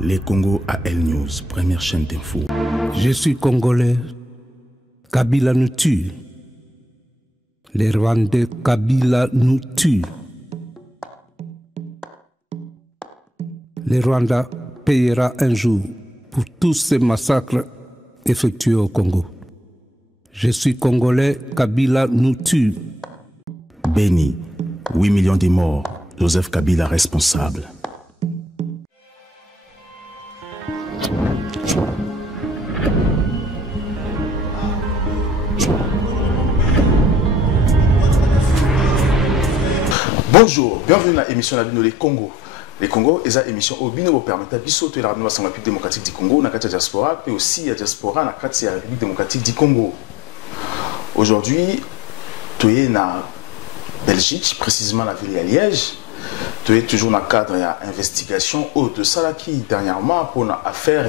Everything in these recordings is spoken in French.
Les Congo AL News, première chaîne d'info. Je suis congolais. Kabila nous tue. Les Rwandais, Kabila nous tue. Le Rwanda payera un jour pour tous ces massacres effectués au Congo. Je suis congolais, Kabila nous tue. Béni, 8 millions de morts, Joseph Kabila responsable. Bonjour, bienvenue dans l'émission La Bino les Congo. Les Congo est une émission au Bino permet à Bissot et la République démocratique du Congo, dans la diaspora, et aussi la diaspora dans la République démocratique du Congo. Aujourd'hui, tu es en Belgique, précisément la ville de Liège. Tu es toujours dans le cadre de l'investigation de Salaki dernièrement pour une affaire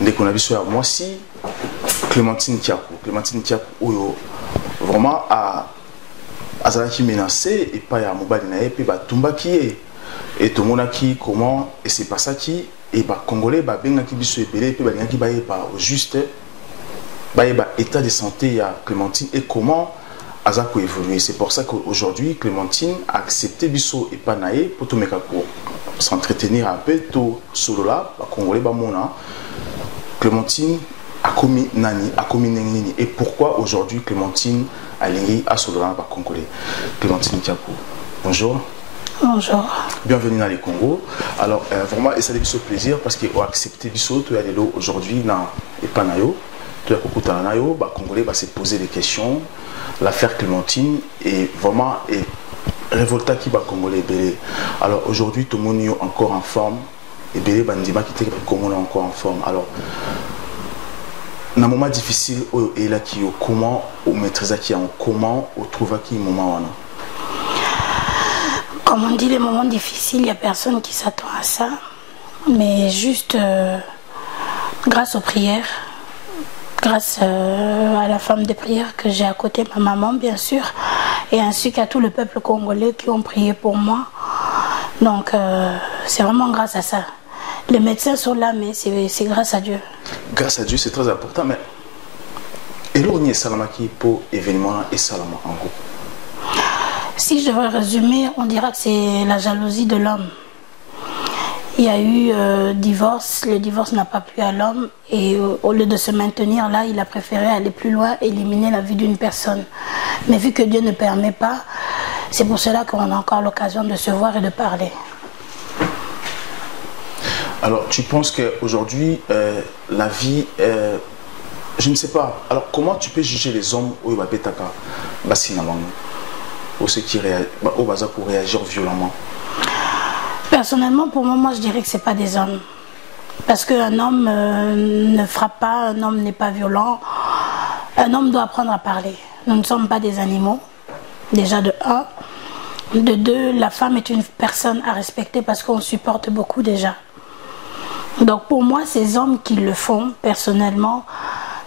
dès qu'on a vu sur moi aussi Clémentine Tiakou. Clémentine Tiakou, vraiment à Azalaki menacé et pas à Mobali Nae, puis Tumba qui est. Et tout le monde qui comment, et c'est pas ça qui, et bah Congolais, bah bien qui biso épelé, puis bah qui bah au juste, bah état de santé à Clémentine et comment Azako évoluer. C'est pour ça qu'aujourd'hui Clémentine a accepté biso et pas Nae pour tout mekako s'entretenir un peu tout solo là, bah Congolais bah mona. Clémentine a commis nani, a commis nini, et pourquoi aujourd'hui Clémentine a lié à solo là, bah Congolais. Clémentine Tiakou. Bonjour. Bonjour. Bienvenue dans les Congo. Alors, vraiment, et ça fait ce plaisir parce qu'ils ont accepté Bissot, tu as des lots aujourd'hui dans Epanayo, tu as Kokutanayo, les Congolais va se poser des questions. L'affaire Clémentine est vraiment révolta qui va Congolais belé. Alors aujourd'hui, tout le monde est encore en forme et belé bandima qui était Congolais encore en forme. Alors, dans un moment difficile, et là qui comment on maîtrise qui en comment on trouve qui moment là. Comme on dit, les moments difficiles, il n'y a personne qui s'attend à ça. Mais juste grâce aux prières, grâce à la femme de prière que j'ai à côté, ma maman bien sûr, et ainsi qu'à tout le peuple congolais qui ont prié pour moi. Donc c'est vraiment grâce à ça. Les médecins sont là, mais c'est grâce à Dieu. Grâce à Dieu, c'est très important. Mais et là, on y est salamaki pour événement et salama en gros. Si je devrais résumer, on dira que c'est la jalousie de l'homme. Il y a eu divorce, le divorce n'a pas plu à l'homme et au lieu de se maintenir là, il a préféré aller plus loin, éliminer la vie d'une personne. Mais vu que Dieu ne permet pas, c'est pour cela qu'on a encore l'occasion de se voir et de parler. Alors tu penses qu'aujourd'hui, la vie, je ne sais pas, alors comment tu peux juger les hommes au Ibabetaka Bassinamang ou ceux qui au bazar pour réagir violemment? Personnellement, pour moi, je dirais que ce n'est pas des hommes. Parce qu'un homme ne frappe pas, un homme n'est pas violent. Un homme doit apprendre à parler. Nous ne sommes pas des animaux, déjà de un. De deux, la femme est une personne à respecter parce qu'on supporte beaucoup déjà. Donc pour moi, ces hommes qui le font, personnellement,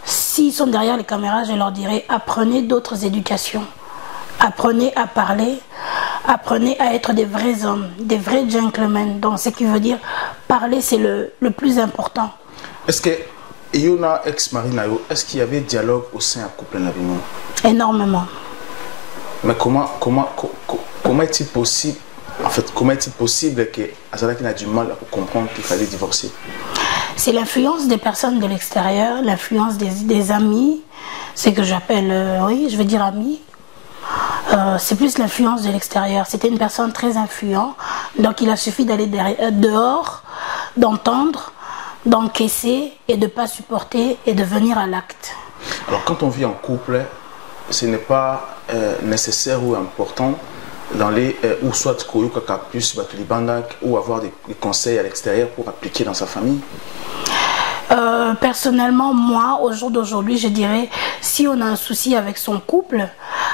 s'ils sont derrière les caméras, je leur dirais, apprenez d'autres éducations. Apprenez à parler, apprenez à être des vrais hommes, des vrais gentlemen. Donc ce qui veut dire, parler c'est le plus important. Est-ce que Yona ex-mari Nayo, est-ce qu'il y avait dialogue au sein du couple Nabino? Énormément. Mais comment est-il possible, en fait, comment est-il possible que Azalaki n'a du mal à comprendre qu'il fallait divorcer? C'est l'influence des personnes de l'extérieur, l'influence des amis, ce que j'appelle, oui, je veux dire amis. C'est plus l'influence de l'extérieur. C'était une personne très influente, donc il a suffi d'aller dehors, d'entendre, d'encaisser et de ne pas supporter et de venir à l'acte. Alors quand on vit en couple, ce n'est pas nécessaire ou important dans les ou soit plus ou avoir des conseils à l'extérieur pour appliquer dans sa famille. Personnellement, moi, au jour d'aujourd'hui, je dirais, si on a un souci avec son couple,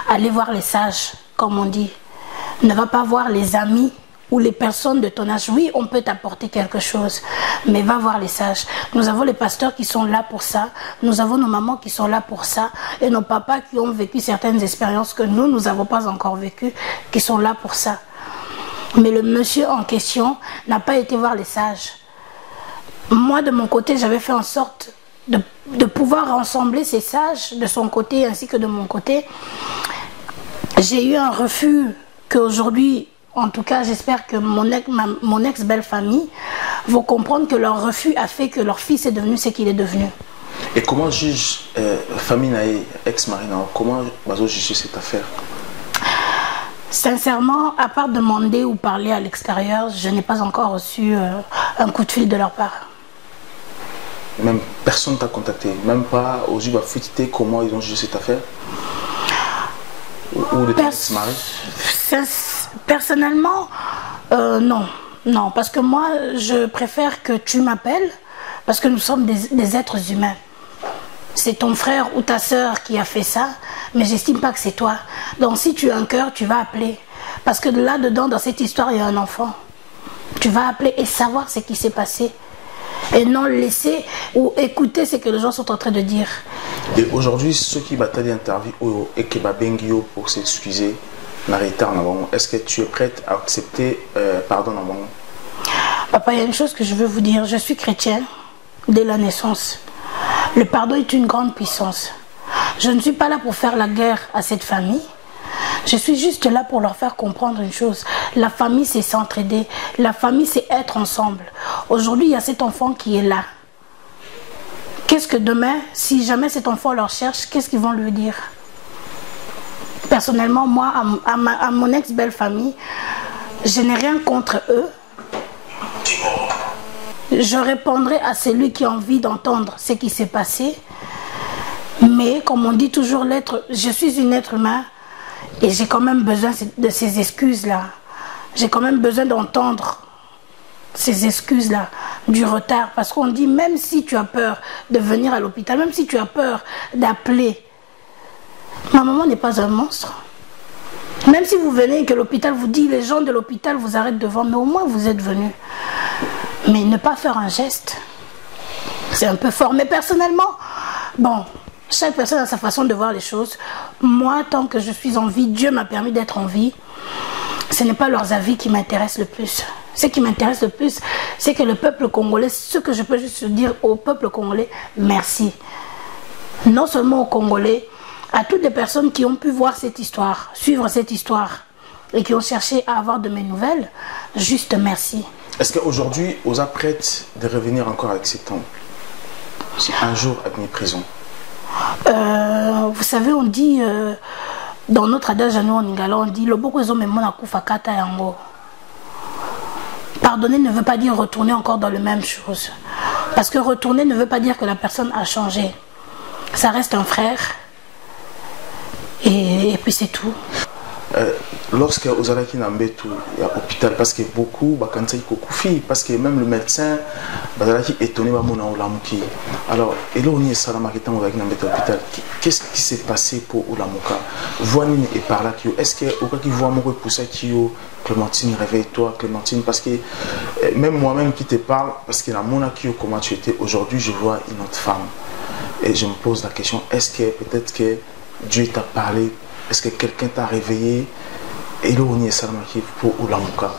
allez voir les sages, comme on dit. Ne va pas voir les amis ou les personnes de ton âge. Oui, on peut t'apporter quelque chose, mais va voir les sages. Nous avons les pasteurs qui sont là pour ça, nous avons nos mamans qui sont là pour ça, et nos papas qui ont vécu certaines expériences que nous n'avons pas encore vécues, qui sont là pour ça. Mais le monsieur en question n'a pas été voir les sages. moi, de mon côté, j'avais fait en sorte de pouvoir rassembler ces sages de son côté ainsi que de mon côté. J'ai eu un refus qu'aujourd'hui, en tout cas, j'espère que mon ex-belle-famille vont comprendre que leur refus a fait que leur fils est devenu ce qu'il est devenu. Et comment juge famille Naé, ex-mari, comment vous jugez cette affaire? Sincèrement, à part demander ou parler à l'extérieur, je n'ai pas encore reçu un coup de fil de leur part. Même personne ne t'a contacté, même pas aux yeux de comment ils ont jugé cette affaire? Ou de ton ex-mari? Personnellement, non. Non, parce que moi, je préfère que tu m'appelles, parce que nous sommes des êtres humains. C'est ton frère ou ta soeur qui a fait ça, mais j'estime pas que c'est toi. Donc si tu as un cœur, tu vas appeler. Parce que là-dedans, dans cette histoire, il y a un enfant. Tu vas appeler et savoir ce qui s'est passé. Et non laisser ou écouter ce que les gens sont en train de dire. Et aujourd'hui, ceux qui battent l'interview et qui bengio pour s'excuser, est-ce que tu es prête à accepter pardon? Papa, il y a une chose que je veux vous dire. Je suis chrétienne dès la naissance. Le pardon est une grande puissance. Je ne suis pas là pour faire la guerre à cette famille. Je suis juste là pour leur faire comprendre une chose. La famille, c'est s'entraider. La famille, c'est être ensemble. Aujourd'hui, il y a cet enfant qui est là. Qu'est-ce que demain, si jamais cet enfant leur cherche, qu'est-ce qu'ils vont lui dire? Personnellement, moi, à mon ex-belle-famille, je n'ai rien contre eux. Je répondrai à celui qui a envie d'entendre ce qui s'est passé. Mais comme on dit toujours, je suis une être humain et j'ai quand même besoin de ces excuses-là. J'ai quand même besoin d'entendre ces excuses-là, du retard. Parce qu'on dit, même si tu as peur de venir à l'hôpital, même si tu as peur d'appeler, ma maman n'est pas un monstre. Même si vous venez et que l'hôpital vous dit, les gens de l'hôpital vous arrêtent devant, mais au moins vous êtes venus. Mais ne pas faire un geste, c'est un peu fort. Mais personnellement, bon, chaque personne a sa façon de voir les choses. Moi, tant que je suis en vie, Dieu m'a permis d'être en vie. Ce n'est pas leurs avis qui m'intéressent le plus. Ce qui m'intéresse le plus, c'est que le peuple congolais, ce que je peux juste dire au peuple congolais, merci. Non seulement aux Congolais, à toutes les personnes qui ont pu voir cette histoire, suivre cette histoire et qui ont cherché à avoir de mes nouvelles, juste merci. Est-ce qu'aujourd'hui, vous êtes prête de revenir encore avec cet homme? Si un jour à venir prison? Vous savez, on dit, dans notre adage à nous en Lingala, on dit, pardonner ne veut pas dire retourner encore dans les mêmes choses. Parce que retourner ne veut pas dire que la personne a changé. Ça reste un frère. Et puis c'est tout. Lorsque vous allez à l'hôpital, parce que beaucoup, parce que même le médecin, est étonné. Alors, qu'est-ce qui s'est passé pour Oulamuka? Voinine est par là. Est-ce que vous voyez pour ça Clémentine, réveille-toi, Clémentine, parce que même moi-même qui te parle, parce que la mona qui comment tu étais aujourd'hui, je vois une autre femme. Et je me pose la question, est-ce que peut-être que Dieu t'a parlé? Est-ce que quelqu'un t'a réveillé? Et là, on y est pour Oulamuka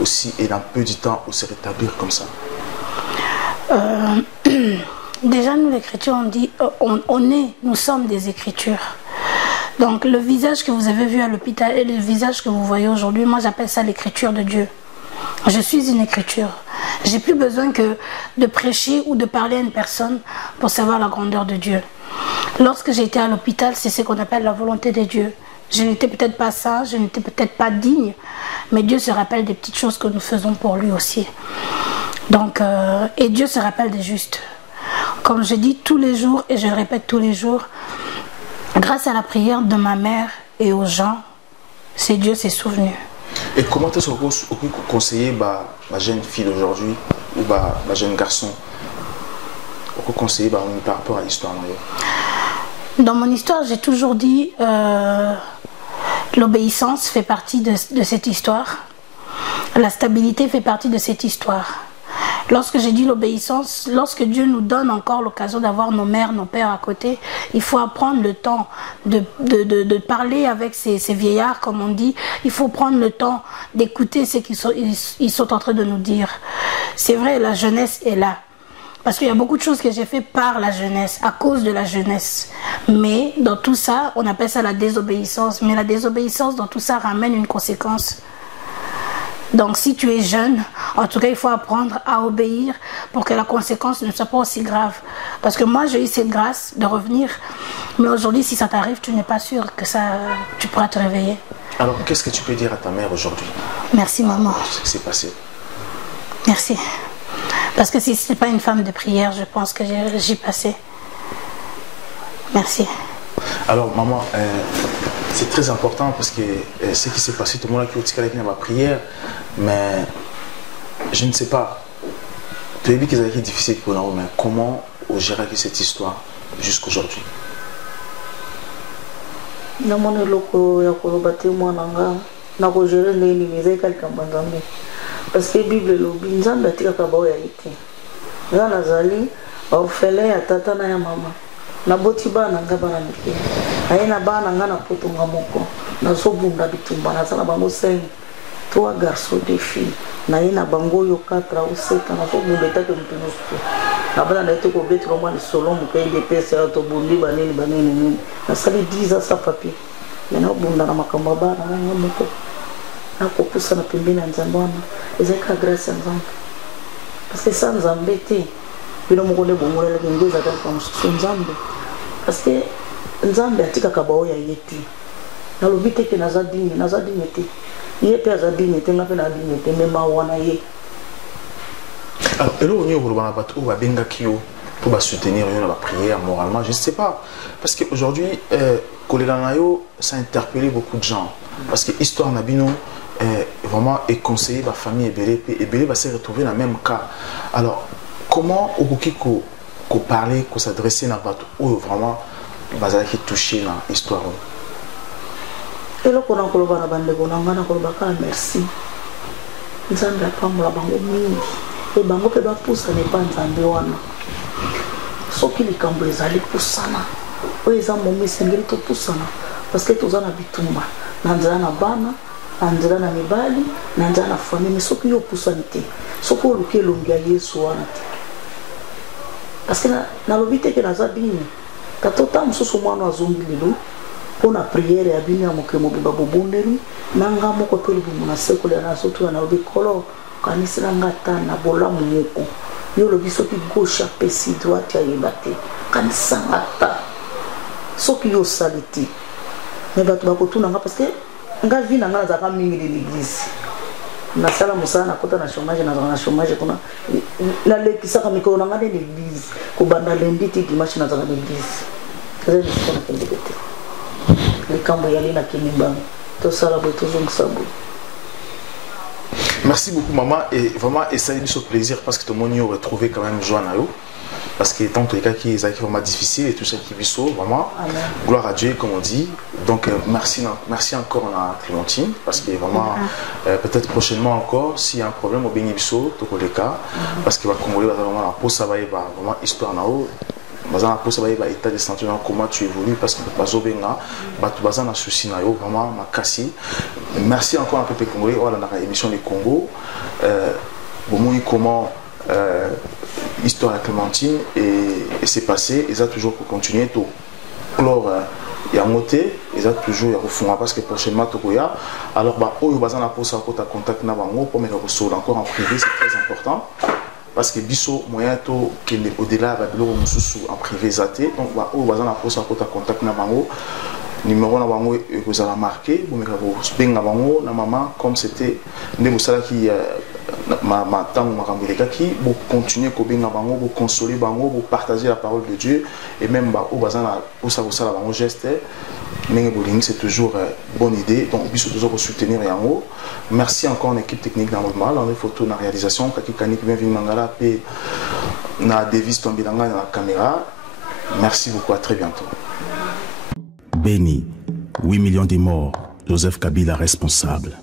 aussi, et dans peu de temps, on se rétablir comme ça. Déjà, nous, les chrétiens, on dit, nous sommes des écritures. Donc, le visage que vous avez vu à l'hôpital et le visage que vous voyez aujourd'hui, moi, j'appelle ça l'écriture de Dieu. Je suis une écriture. J'ai plus besoin que de prêcher ou de parler à une personne pour savoir la grandeur de Dieu. Lorsque j'étais à l'hôpital, c'est ce qu'on appelle la volonté de Dieu. Je n'étais peut-être pas sage, je n'étais peut-être pas digne, mais Dieu se rappelle des petites choses que nous faisons pour lui aussi. Donc, et Dieu se rappelle des justes. Comme je dis tous les jours, et je le répète tous les jours, grâce à la prière de ma mère et aux gens, c'est Dieu s'est souvenu. Et comment est-ce que vous conseillez ma jeune fille d'aujourd'hui ou ma jeune garçon? Vous conseillez par rapport à l'histoire? Dans mon histoire, j'ai toujours dit l'obéissance fait partie de cette histoire. La stabilité fait partie de cette histoire. Lorsque j'ai dit l'obéissance, lorsque Dieu nous donne encore l'occasion d'avoir nos mères, nos pères à côté, il faut prendre le temps de parler avec ces vieillards, comme on dit. Il faut prendre le temps d'écouter ce qu'ils sont en train de nous dire. C'est vrai, la jeunesse est là. Parce qu'il y a beaucoup de choses que j'ai fait par la jeunesse, à cause de la jeunesse. Mais dans tout ça, on appelle ça la désobéissance. Mais la désobéissance, dans tout ça, ramène une conséquence. Donc si tu es jeune, en tout cas, il faut apprendre à obéir pour que la conséquence ne soit pas aussi grave. Parce que moi, j'ai eu cette grâce de revenir. Mais aujourd'hui, si ça t'arrive, tu n'es pas sûr que tu pourras te réveiller. Alors, qu'est-ce que tu peux dire à ta mère aujourd'hui? Merci, maman. Ce qui s'est passé. Merci. Parce que si ce n'était pas une femme de prière, je pense que j'y passais. Merci. Alors, maman, c'est très important parce que ce qui s'est passé, tout le monde a qui avec ma prière, mais je ne sais pas. Tu as dit que c'était difficile pour nous, mais comment on gère cette histoire jusqu'aujourd'hui? namoni eloko ya koloba te mwana nga na kogere ndenge nini eza ekalikambo nzambe parce que bible elobi nzambe atikaka baoyo aye te nga nazali orphelin ya tata na ya mama naboti bana nga bana mike aye na bana nga na potonga moko nazobunda bitumba naza na bango 5 3 garçons 2 filles naye na bango oyo 4 au 7 nazobunda etake moto nyonso nabana na ete kobetela mwa lisolo moke idps ya tobundi banini banini nini nasali 10 ans sans papier me nabunda na makambo ya bana nanga moko nakopusa na pembeni ya nzambe wana ezalaka grâce ya nzambe parce que sa nzambe te bino moko nde bongolelaki ngo ezalaka mosusu nzambe parce que nzambe atikaka baoyo aye te nalobi te ke naza digne te ye mpe aza digne te nga mpe na digne te me mawa na ye. Alors, eloko nini okoloba bato oyo babengaki yo pour soutenir yo na baprière moralement, je ne sais pas. Parce qu'aujourd'hui, kolela na yo, ça a interpellé beaucoup de gens. Parce que l'histoire Nabino vraiment est conseillé par la famille Ebele va se retrouver dans le même cas. Alors, comment Okoki ko parler, ko s'adresser à bato oyo vraiment bazala qui touché dans l'histoire? Eloko na koloba na bandeko na nga na koloba ka merci. Nzambe apambola bango mingi. Et bango pe bapusa ne pas nzambe wana soki likambo ezali pusana oyo eza momi esengeli topusana parce que toza na bitumba na nzela na bana na nzela na mibali na nzela na famille mais soki yo pusani te soki oluki elongi ya yesu wana te parce que nalobi te ke naza digne tatota mosusu mwana azongi lelo mpona priere ya bino ya mokili mobimba bobondeli na nga moko mpe libumu na sekolo ya nazotuya nalobi kolo kanisela nga ata na bolamu moko yo lobi soki gauche apesi droite ayeba te kanisa nga ata soki yo osali te me bato bakotuna nga parce que nga vi na nga nazalaka mingi de l'église nasala mosala nakota na chômage nazala na chômage kuna nalekisaka mikolo na nga nde l'église kobanda lundi ti dimanche nazala na l'église eza lisiko nakendeke te likambo yali nakimi bango tosala boye tozongisa boye. Merci beaucoup maman et vraiment ça a été un plaisir parce que tout le monde y a retrouvé quand même joie nayo parce que tant que les cas qui est vraiment difficile et tout ça qui vit vraiment gloire à Dieu comme on dit donc merci encore à Clémentine parce que vraiment peut-être prochainement encore s'il y a un problème au Bénibiso tout les cas parce que va Congolais va vraiment la pause ça va vraiment histoire nao bazana pour ça va état de santé comment tu évolues parce que bazo benga batu bazana souci na yo vraiment makasi. Merci encore un peu Congolais voilà dans l'émission Les Congo bon comment l'histoire de Clémentine et c'est passé et ça toujours pour continuer tout alors il y a moté et ça toujours il y a refond parce que prochainement tokoya alors bah oyo bazana pour ça ta contact na bango pour me recevoir encore en privé c'est très important. Parce que biso moyen to kende au-delà ba biloko mususu en privé zaté donc ba o bazana posa kota contact na bango numéro na bango ekozala marqué bomeka bo benga bango na maman comme c'était nde musala ki ma tango makambeleka ki bo continuer ko benga bango bo consoler bango bo partager la parole de Dieu et même ba o bazana posa kosala bango geste c'est toujours une bonne idée donc biso toujours soutenir yango. Merci encore à l'équipe technique dans le mal dans les photos dans la réalisation kaki kanik bienvenue mangala pe na Davis Tombilanga dans la caméra. Merci beaucoup, à très bientôt. Béni, 8 millions de morts, Joseph Kabila responsable.